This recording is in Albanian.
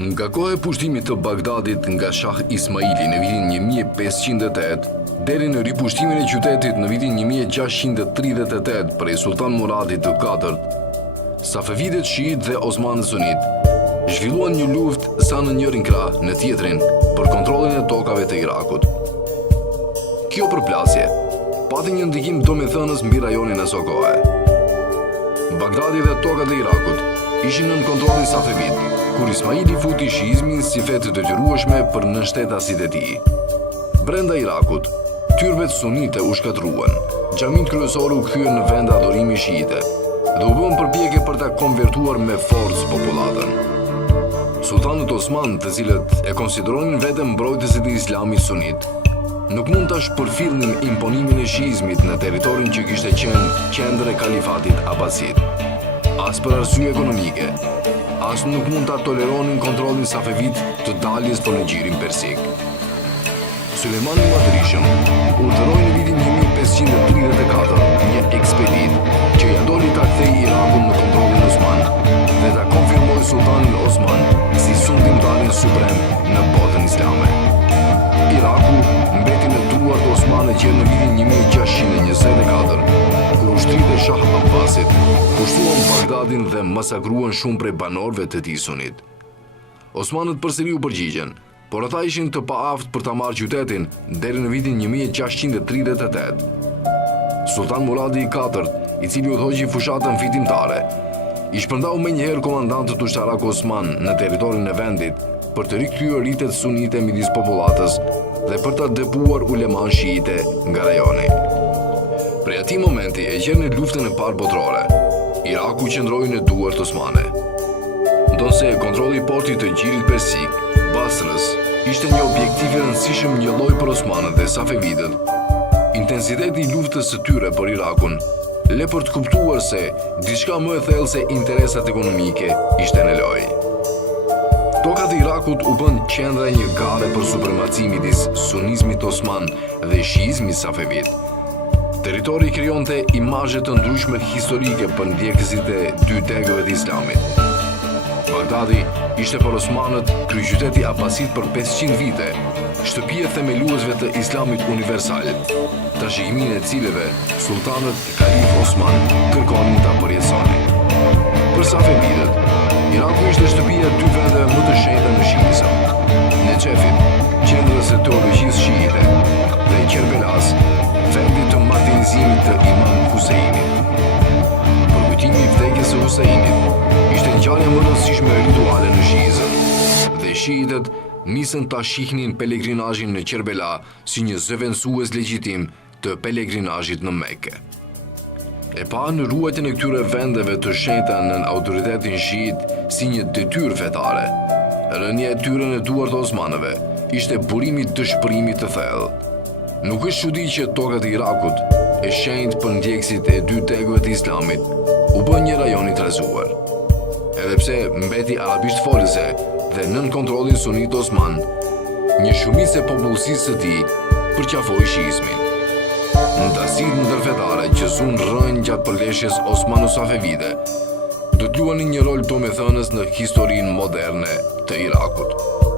Nga koha e pushtimit të Bagdadit nga Shah Ismaili në vitin 1508 deri në ripushtimin e qytetit në vitin 1638 prej Sultan Muradit IV, Safevidët shiit dhe Osmanët sunit zhvilluan një luftë sa në njërin krah në tjetrin për kontrollin e tokave të Irakut. Kjo përplasje pati një ndikim domethënës mbi rajonin e asaj kohe. Bagdadi dhe tokat e Irakut ishin nën kontrollin Safevid, kur Ismaili futi shiizmin si fetë të detyrueshme për nënshtetasit e tij. Brenda Irakut, tyrbet sunite u shkatruan, xhamit kryesor u kthyen në vend adhurimi shiite dhe u bën përpjekje për ta konvertuar me forcë popullatën. Sultanët Osman, të cilët e konsideronin veten mbrojtësit e Islamit sunit, nuk mund ta shpërfillnin imponimin e shiizmit në territorin që kishte qenë qendër e kalifatit Abbasid. As për arsye ekonomike, as nuk mund ta toleronin kontrollin Safevid të daljes për në gjirin persik. Sulejmani i Madrishëm urdhëroi në vitin 1534 një ekspedit që ja doli ta kthejë Irakun në kontrollin osman dhe ta konfirmoi sultanin Osman si sundimtarin suprem në botën islame. Iraku mbeti në duart osmane që në vitin 1624, kur ushtrit e Shah Abbasit pushtuan Bagdadin dhe masakruan shumë prej banorëve të tij sunit. Osmanët përsëri u përgjigjen, por ata ishin të paaft për ta marrë qytetin deri në vitin 1638. Sultan Muradi IV, i cili udhëhoqi fushatën fitimtare, i shpërndau menjëherë komandantët ushtarak Osman në territorin e vendit për të rikthyer rritet sunite midis popullatës dhe për ta depuar uleman shiite nga rajoni. Prej atij momenti e gjerni luftën e parë botërore. Iraku qëndroi në duart osmane. Ndonse kontrolli i portit të gjirit persik, Basrës, ishte një objektiv i rëndësishëm njëlloj për osmanët dhe Safevidët, intensiteti i luftës së tyre për Irakun le për të kuptuar se diçka më e thellë se interesat ekonomike ishte në lojë. Tokat e Irakut u bën qendra e një gare për supremaci midis sunizmit osman dhe shiizmit Safevid. Territori krijonte imazhe të ndryshme historike për ndjekësit e dy degëve të Islamit. Bagdadi ishte për osmanët kryeqyteti Abbasid për 500 vite, shtëpia e themeluesve të Islamit universal, trashëgiminë e cilëve sultanët Kalif Osman kërkonin ta përjetësonin. Për Safevidët, Iraku ishte shtëpia e dy vendeve më të shenjta në shiizëm, Necefit, qendrës së teologjisë shiite, dhe Kerbelas, vendi të martirizimit të Imam Huseinit. Përkujtimi i vdekjes së Huseinit ishte ngjarja më e rëndësishme rituale në shiizëm, dhe shiitët nisën ta shihnin pelegrinazhin në Kerbela si një zëvendësues legjitim të pelegrinazhit në Mekë. E pa në ruajtjen e këtyre vendeve të shenjta nën autoritetin shiit si një detyrë fetare. Rënia e tyre në duart të osmanëve ishte burimi i dëshpërimit të thellë. Nuk është çudi që tokat e Irakut, e shenjtë për ndjekësit e dy degëve të Islamit, u bën një rajon i trazuar. Edhe pse mbeti arabisht folëse dhe nën kontrollin sunit osman, një shumicë e popullsisë së tij përqafoi shiizmin. Në tasit ndërfetare që zunë rënjë gjatë përleshjes osmano-safevide, do të luanin një rol domethënës në historinë moderne të Irakut.